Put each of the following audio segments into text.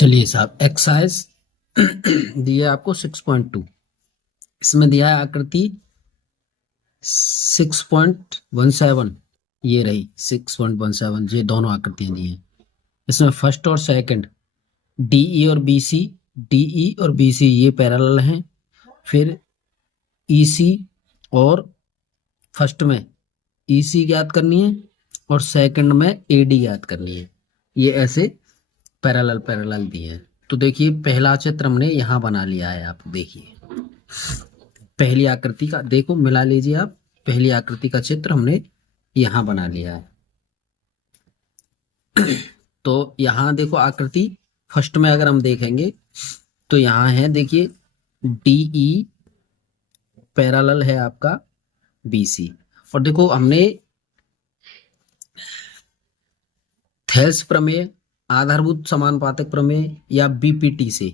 चलिए साहब, एक्सरसाइज दिया है आपको 6.2। इसमें दिया है आकृति 6.17। ये रही 6.17, ये दोनों आकृतियां दी हैं। इसमें फर्स्ट और सेकंड डीई और बीसी, डीई और बीसी ये पैरेलल हैं। फिर ईसी और फर्स्ट में ईसी ज्ञात करनी है और सेकंड में एडी ज्ञात करनी है। ये ऐसे पैरेलल पैरेलल दिए हैं। तो देखिए पहला चित्र हमने यहाँ बना लिया है। आप देखिए पहली आकृति का, देखो मिला लीजिए आप। पहली आकृति का चित्र हमने यहाँ बना लिया है। तो यहाँ देखो आकृति फर्स्ट में अगर हम देखेंगे तो यहाँ है, देखिए डीई पैरेलल है आपका बीसी। और देखो हमने थेल्स प्रमेय, आधारभूत समानुपातिक प्रमेय या बीपीटी से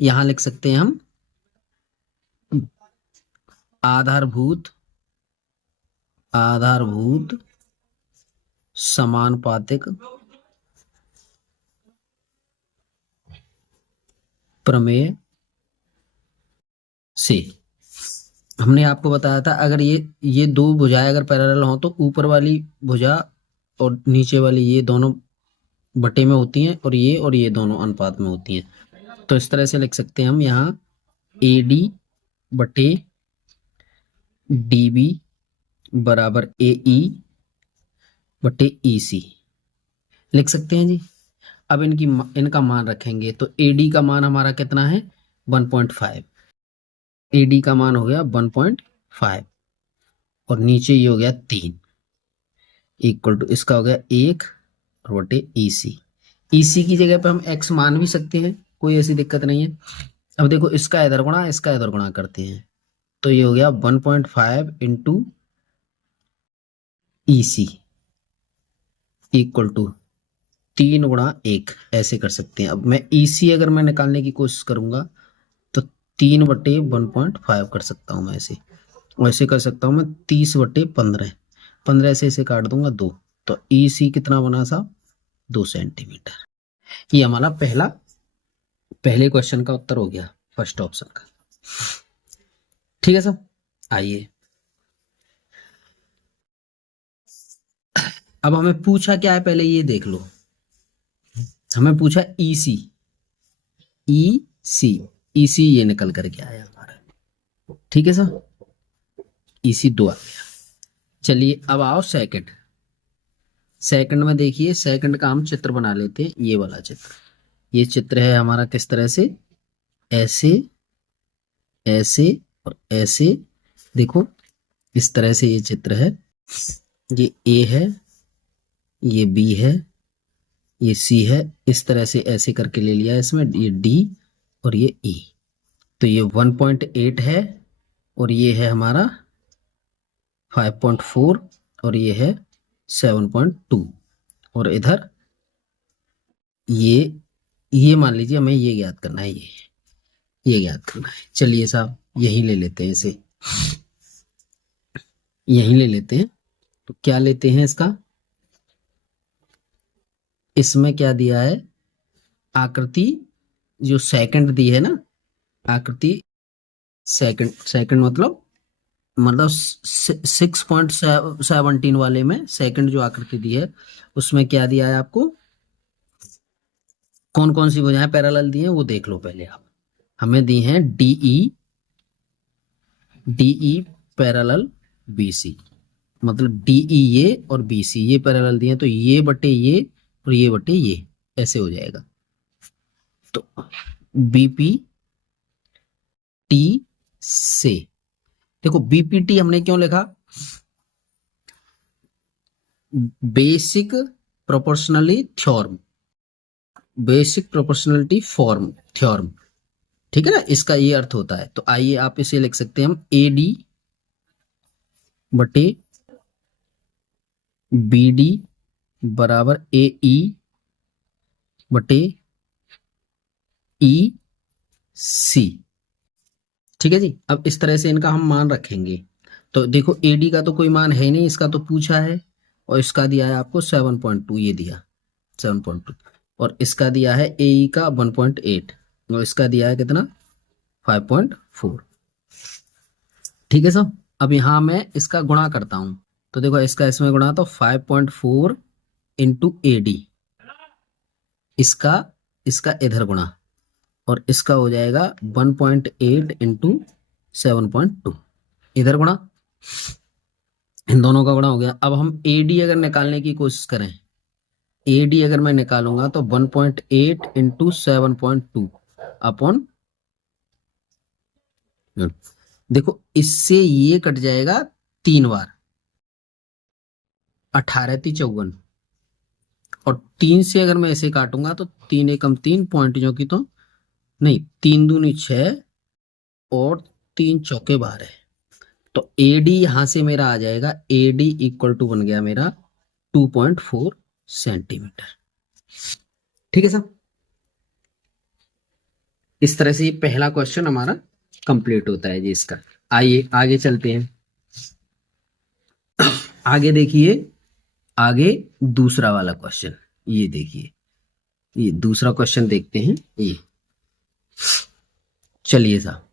यहां लिख सकते हैं हम आधारभूत समानुपातिक प्रमेय से। हमने आपको बताया था अगर ये दो भुजाएं अगर पैरेलल हो तो ऊपर वाली भुजा और नीचे वाली ये दोनों बटे में होती हैं और ये दोनों अनुपात में होती हैं। तो इस तरह से लिख सकते हैं हम यहाँ AD बटे DB बराबर AE बटे EC लिख सकते हैं जी। अब इनका मान रखेंगे तो AD का मान हमारा कितना है 1.5। AD का मान हो गया 1.5 और नीचे ये हो गया 3 इक्वल टू इसका हो गया 1 और बटे EC की जगह पे हम x मान भी सकते हैं, कोई ऐसी दिक्कत नहीं है। अब देखो इसका इधर गुणा करते हैं तो ये हो गया 1.5 इंटू EC इक्वल टू 3 गुणा 1 ऐसे कर सकते हैं। अब मैं EC अगर मैं निकालने की कोशिश करूंगा तो 3 बटे 1.5 कर सकता हूं मैं ऐसे कर सकता हूं मैं 30 बटे 15 से इसे काट दूंगा 2, तो EC कितना बना साहब 2 सेंटीमीटर। ये हमारा पहले क्वेश्चन का उत्तर हो गया, फर्स्ट ऑप्शन का। ठीक है साहब, आइए अब हमें पूछा क्या है पहले ये देख लो। हमें पूछा EC ये निकल करके आया हमारा। ठीक है सर, EC 2 आ गया। चलिए अब आओ सेकंड में देखिए, सेकंड का हम चित्र बना लेते हैं। ये वाला चित्र, ये चित्र है हमारा किस तरह से, ऐसे और ऐसे। देखो इस तरह से ये चित्र है। ये A है, ये B है, ये C है। इस तरह से ऐसे करके ले लिया है इसमें, ये D और ये E। तो ये 1.8 है और ये है हमारा 5.4 और ये है 7.2 और इधर ये मान लीजिए हमें ये ज्ञात करना है, ये ज्ञात करना है। चलिए साहब यही ले लेते हैं, इसे यही ले लेते हैं। तो क्या लेते हैं इसमें क्या दिया है, आकृति जो सेकंड दी है ना, आकृति सेकंड मतलब 6.17 वाले में सेकंड जो आकृति दी है उसमें क्या दिया है आपको, कौन कौन सी भुजाएं पैरेलल दी हैं वो देख लो पहले आप। हमें दी हैं DE पैरेलल BC, मतलब DE ये और BC ये पैरेलल दिए हैं, तो ये बटे ये और ये बटे ये ऐसे हो जाएगा। तो BPT से देखो, BPT हमने क्यों लिखा, बेसिक प्रोपोर्शनलिटी थ्योरम। ठीक है ना, इसका ये अर्थ होता है। तो आइए आप इसे लिख सकते हैं हम AD बटे BD बराबर AE बटे EC। ठीक है जी। अब इस तरह से इनका हम मान रखेंगे। तो देखो AD का तो कोई मान है ही नहीं, इसका तो पूछा है और इसका दिया है आपको 7.2, ये दिया 7.2। और इसका दिया है ए का 1.8 और इसका दिया है कितना 5.4। ठीक है सब। अब यहाँ मैं इसका गुणा करता हूं, तो देखो इसका इसमें गुणा तो 5.4 इंटू AD, इसका इसका इधर गुणा, और इसका हो जाएगा 1.8 इंटू 7.2, इधर गुणा, इन दोनों का गुणा हो गया। अब हम AD अगर निकालने की कोशिश करें, AD अगर मैं निकालूंगा तो 1.8 इंटू 7.2 अपॉन, देखो इससे ये कट जाएगा 3 बार, 18×3 = 54, और 3 से अगर मैं ऐसे काटूंगा तो 3 एकम 3 पॉइंट जो की तो नहीं, 3 दूनी 6 और 3 चौके 12 है। तो AD यहां से मेरा आ जाएगा, AD इक्वल टू बन गया मेरा 2.4 सेंटीमीटर। ठीक है साहब, इस तरह से ये पहला क्वेश्चन हमारा कंप्लीट होता है जी इसका। आइए आगे चलते हैं। आगे देखिए, आगे दूसरा वाला क्वेश्चन, ये देखिए, ये दूसरा क्वेश्चन देखते हैं। ये चलिए साहब,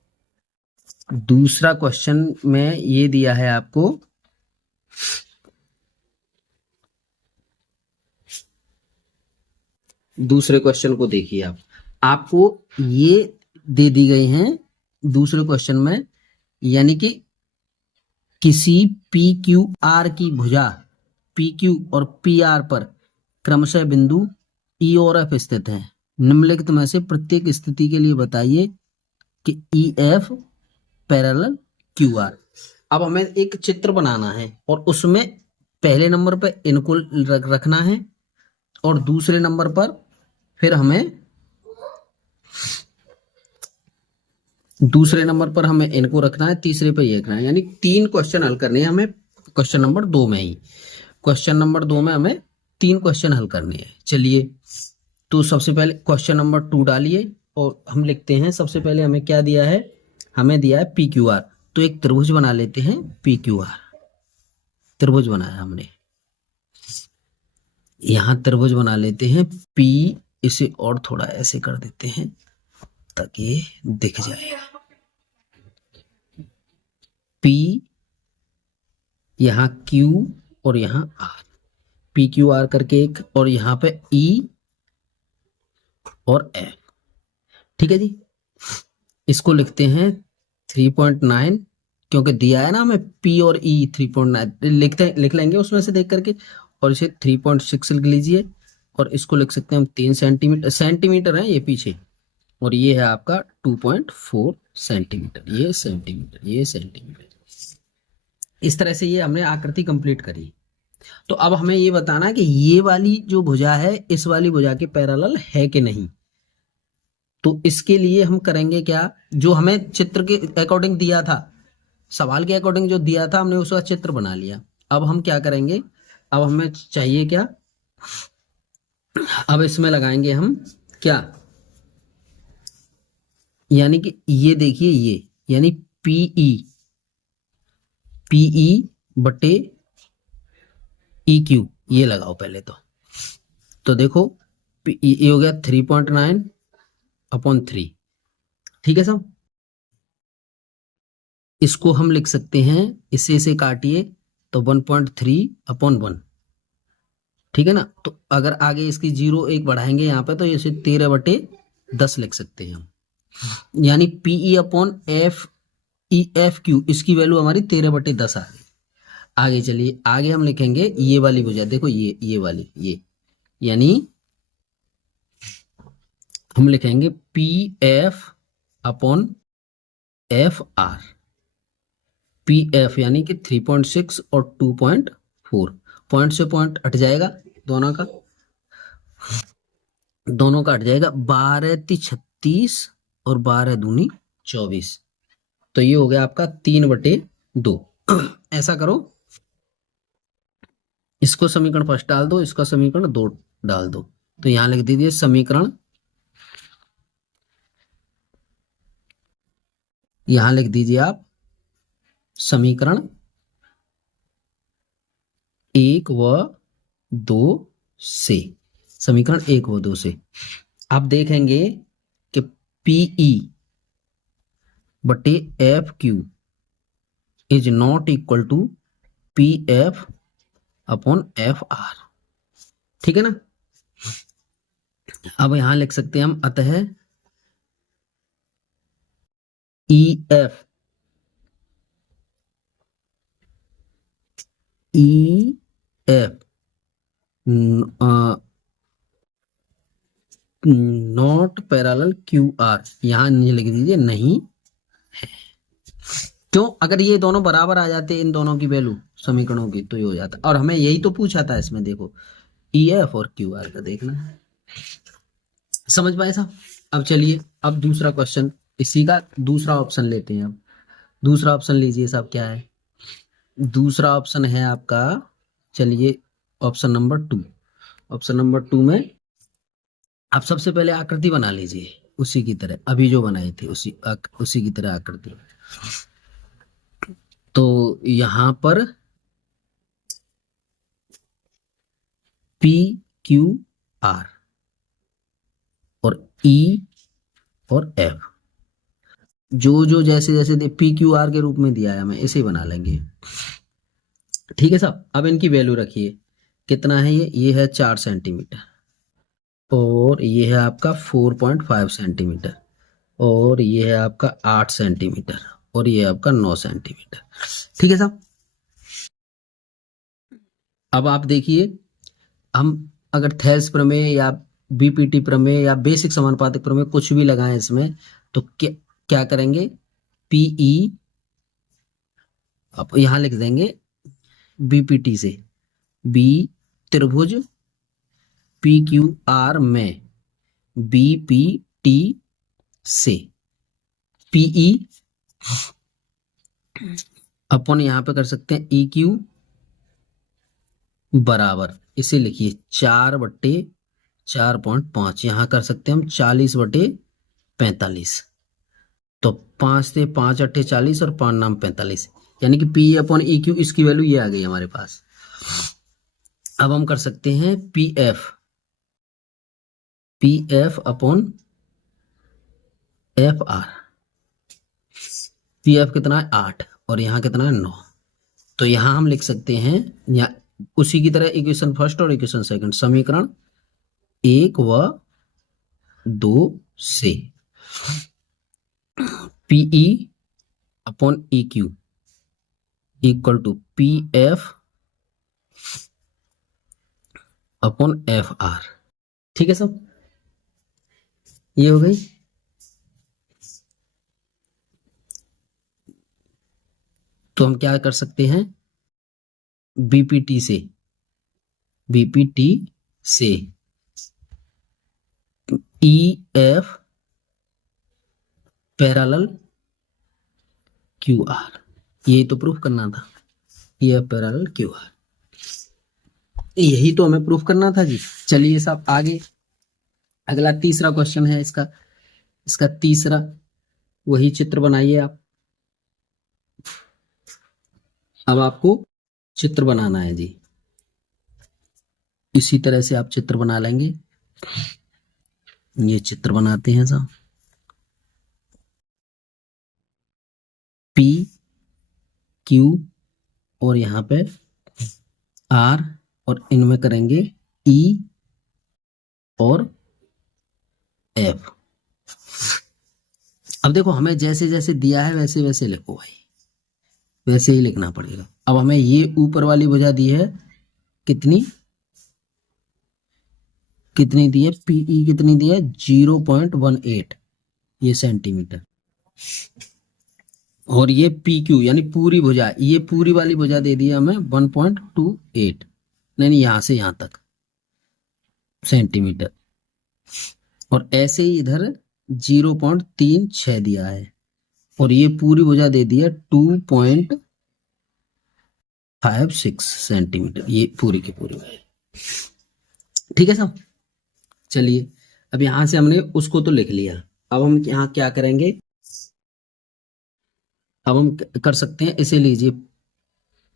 दूसरा क्वेश्चन में ये दिया है आपको, दूसरे क्वेश्चन को देखिए आप, आपको ये दे दी गई हैं दूसरे क्वेश्चन में, यानी कि किसी PQR की भुजा PQ और PR पर क्रमशः बिंदु E और F स्थित है। निम्नलिखित में से प्रत्येक स्थिति के लिए बताइए कि EF पैरेलल QR। अब हमें एक चित्र बनाना है और उसमें पहले नंबर पर इनको रखना है और दूसरे नंबर पर फिर हमें इनको रखना है, तीसरे पे ये रखना है, यानी 3 क्वेश्चन हल करने हैं हमें क्वेश्चन नंबर 2 में ही। क्वेश्चन नंबर 2 में हमें 3 क्वेश्चन हल करने हैं। चलिए, तो सबसे पहले क्वेश्चन नंबर 2 डालिए और हम लिखते हैं, सबसे पहले हमें क्या दिया है, हमें दिया है PQR, तो एक त्रिभुज बना लेते हैं। PQR त्रिभुज बनाया हमने, यहां त्रिभुज बना लेते हैं P, इसे और थोड़ा ऐसे कर देते हैं ताकि दिख जाए। P, यहां Q और यहां R, PQR करके एक, और यहां पे E और F। ठीक है जी, इसको लिखते हैं 3.9, क्योंकि दिया है ना हमें P और E 3.9, लिख लेंगे उसमें से देख करके, और इसे 3.6 लिख लीजिए, और इसको लिख सकते हैं हम 3 सेंटीमीटर है ये पीछे, और ये है आपका 2.4 सेंटीमीटर, ये सेंटीमीटर, ये सेंटीमीटर। इस तरह से ये हमने आकृति कंप्लीट करी। तो अब हमें ये बताना है कि ये वाली जो भुजा है इस वाली भुजा के पैरेलल है कि नहीं। तो इसके लिए हम करेंगे क्या, जो हमें चित्र के अकॉर्डिंग दिया था, सवाल के अकॉर्डिंग जो दिया था हमने उसका चित्र बना लिया। अब हम क्या करेंगे, अब हमें चाहिए क्या, अब इसमें लगाएंगे हम क्या, यानी कि ये देखिए, ये यानी PE बटे EQ, ये लगाओ पहले तो देखो ये हो गया 3.9/3। ठीक है सब, इसको हम लिख सकते हैं, इसे काटिए तो 1.3/1। ठीक है ना, तो अगर आगे इसकी 0 1 बढ़ाएंगे यहाँ पे तो इसे 13/10 लिख सकते हैं हम, यानी PE/FEFQ इसकी वैल्यू हमारी 13/10 आ गई। आगे चलिए, आगे हम लिखेंगे ये वाली भुजा, देखो ये वाली, ये यानी हम लिखेंगे PF/FR। PF यानी कि 3.6 और 2.4, पॉइंट से पॉइंट हट जाएगा, दोनों का हट जाएगा, 12×36 और 12×2 = 24, तो ये हो गया आपका 3/2। ऐसा करो, इसको समीकरण फर्स्ट डाल दो, इसका समीकरण 2 डाल दो, तो यहां लिख दीजिए समीकरण, यहां लिख दीजिए आप समीकरण 1 व 2 से, समीकरण 1 व 2 से। आप देखेंगे कि पीई बटे F Q is not equal to P F upon F R, ठीक है ना। अब यहां लिख सकते हैं हम, अतः E F not parallel Q R, यहां लिख दीजिए नहीं है। क्यों? अगर ये दोनों बराबर आ जाते इन दोनों की वैल्यू समीकरणों की तो ये हो जाता, और हमें यही तो पूछा था इसमें, देखो ई एफ और क्यू आर का देखना है। समझ पाए साहब? अब चलिए, अब दूसरा क्वेश्चन, इसी का दूसरा ऑप्शन लेते हैं। अब दूसरा ऑप्शन लीजिए साहब, क्या है दूसरा ऑप्शन? है आपका, चलिए ऑप्शन नंबर 2। ऑप्शन नंबर 2 में आप सबसे पहले आकृति बना लीजिए उसी की तरह, अभी जो बनाई थी उसी की तरह आकृति। तो यहां पर पी क्यू आर और ई और एफ, जो जैसे जैसे पी क्यू आर के रूप में दिया है हमें ऐसे ही बना लेंगे, ठीक है साहब। अब इनकी वैल्यू रखिए, कितना है ये है 4 सेंटीमीटर, और ये है आपका 4.5 सेंटीमीटर, और ये है आपका 8 सेंटीमीटर, और ये है आपका 9 सेंटीमीटर, ठीक है साहब। अब आप देखिए, हम अगर थेल्स प्रमेय या बीपीटी प्रमेय या बेसिक समानुपातिक प्रमेय कुछ भी लगाएं इसमें, तो क्या करेंगे, पीई आप यहां लिख देंगे बीपीटी से, बी त्रिभुज पी क्यू आर में बीपीटी से पीई अपन यहां पे कर सकते हैं ई क्यू बराबर, इसे लिखिए 4/4.5, यहां कर सकते हैं हम 40/45। तो 5 से 5 अट्ठे 40 और 5 नाम 45, यानी कि पी अपॉन ई क्यू, इसकी वैल्यू ये आ गई हमारे पास। अब हम कर सकते हैं P F upon F are. P F कितना है 8, और यहां कितना है 9। तो यहां हम लिख सकते हैं, या उसी की तरह इक्वेशन फर्स्ट और इक्वेशन सेकंड, समीकरण 1 व 2 से P E upon E Q equal to P F upon F R, ठीक है सब, ये हो गई। तो हम क्या कर सकते हैं, बीपीटी से E F parallel Q R, ये तो प्रूफ करना था, E F parallel Q R, यही तो हमें प्रूफ करना था जी। चलिए साहब आगे, अगला तीसरा क्वेश्चन है इसका तीसरा, वही चित्र बनाइए आप। अब आपको चित्र बनाना है जी, इसी तरह से आप चित्र बना लेंगे। ये चित्र बनाते हैं साहब, पी क्यू और यहां पे आर, और इनमें करेंगे ई और एफ। अब देखो, हमें जैसे जैसे दिया है वैसे वैसे लिखो भाई, वैसे ही लिखना पड़ेगा। अब हमें ये ऊपर वाली भुजा दी है, कितनी दी है, पीई कितनी दी है 0.18 ये सेंटीमीटर, और ये पी क्यू यानी पूरी भुजा, ये पूरी वाली भुजा दे दी है हमें 1.28, नहीं यहां से यहां तक सेंटीमीटर, और ऐसे ही इधर 0.36 दिया है, और ये पूरी भुजा दे दी है 2.56 सेंटीमीटर, ये पूरी की पूरी है, ठीक है साहब। चलिए, अब यहां से हमने उसको तो लिख लिया, अब हम यहां क्या करेंगे, अब हम कर सकते हैं, इसे लीजिए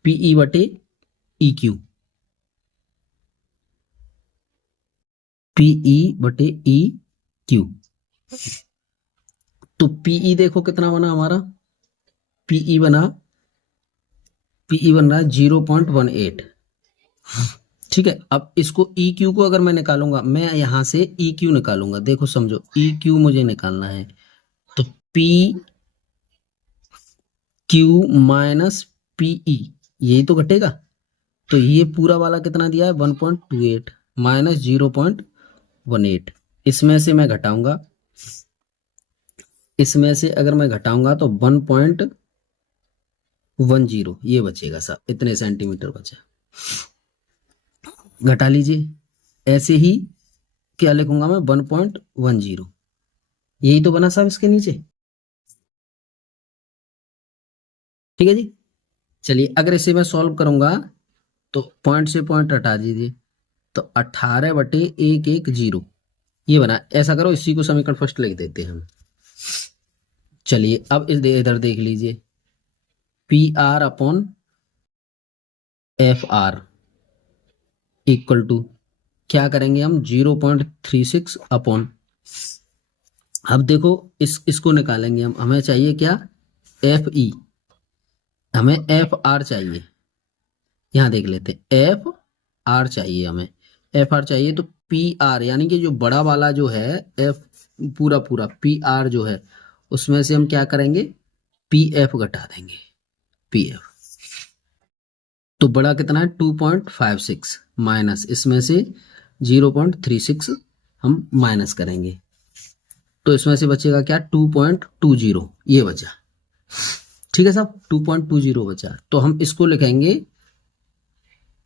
पीई बटे ई क्यू, पीई बटे ई क्यू। तो पीई देखो कितना बना हमारा, पीई बन रहा है 0.18। ठीक है, अब इसको ई क्यू को अगर मैं निकालूंगा, मैं यहां से ई क्यू निकालूंगा, देखो समझो ई क्यू मुझे निकालना है, तो पी क्यू माइनस पीई यही तो घटेगा। तो ये पूरा वाला कितना दिया है 1.28 माइनस 0.18, इसमें से मैं घटाऊंगा, इसमें से अगर मैं घटाऊंगा तो 1.10 ये बचेगा सर, इतने सेंटीमीटर बचा। घटा लीजिए, ऐसे ही क्या लिखूंगा मैं 1.10, यही तो बना साहब इसके नीचे। ठीक है जी, चलिए अगर इसे मैं सॉल्व करूंगा तो पॉइंट से पॉइंट हटा दीजिए, तो 18/110 ये बना। ऐसा करो, इसी को समीकरण फर्स्ट लिख देते हैं हम। चलिए अब इधर देख लीजिए, P R upon F R equal to क्या करेंगे हम 0.36 अपॉन, अब देखो इसको निकालेंगे हम, हमें चाहिए क्या एफ ई, हमें एफ आर चाहिए, यहां देख लेते एफ आर चाहिए, हमें एफ आर चाहिए। तो पी आर यानी कि जो बड़ा वाला जो है एफ पूरा पी आर जो है उसमें से हम क्या करेंगे पी एफ घटा देंगे, पी एफ। तो बड़ा कितना है 2.56 माइनस इसमें से 0.36 हम माइनस करेंगे, तो इसमें से बचेगा क्या 2.20 ये बचा। ठीक है साहब, 2.20 बचा, तो हम इसको लिखेंगे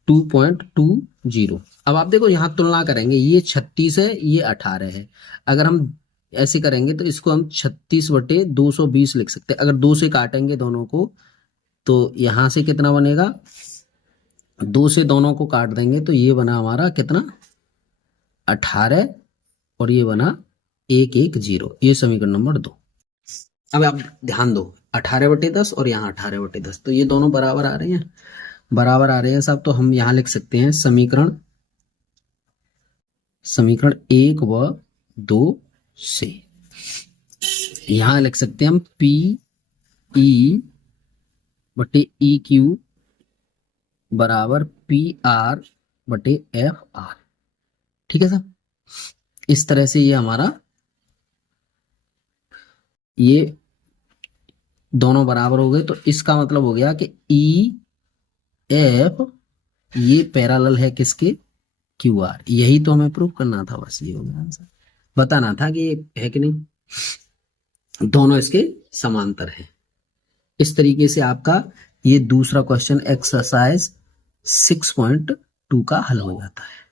2.20। अब आप देखो यहां तुलना करेंगे, ये 36 है ये 18 है, अगर हम ऐसे करेंगे तो इसको हम 36/220 लिख सकते हैं। अगर 2 से काटेंगे दोनों को तो यहां से कितना बनेगा, 2 से दोनों को काट देंगे तो ये बना हमारा कितना 18 और ये बना 110, ये समीकरण नंबर 2। अब आप ध्यान दो 18/10 और यहाँ 18/10, तो ये दोनों बराबर आ रहे हैं, बराबर आ रहे हैं साहब। तो हम यहाँ लिख सकते हैं समीकरण 1 व 2 से यहां लिख सकते हैं हम पी ई बटे ई क्यू बराबर पी आर बटे एफ आर। ठीक है साहब, इस तरह से ये हमारा ये दोनों बराबर हो गए, तो इसका मतलब हो गया कि ई एफ ये पैरेलल है किसके क्यू आर, यही तो हमें प्रूव करना था, बस ये हो गया आंसर। बताना था कि ये है कि नहीं, दोनों इसके समांतर हैं। इस तरीके से आपका ये दूसरा क्वेश्चन एक्सरसाइज 6.2 का हल हो जाता है।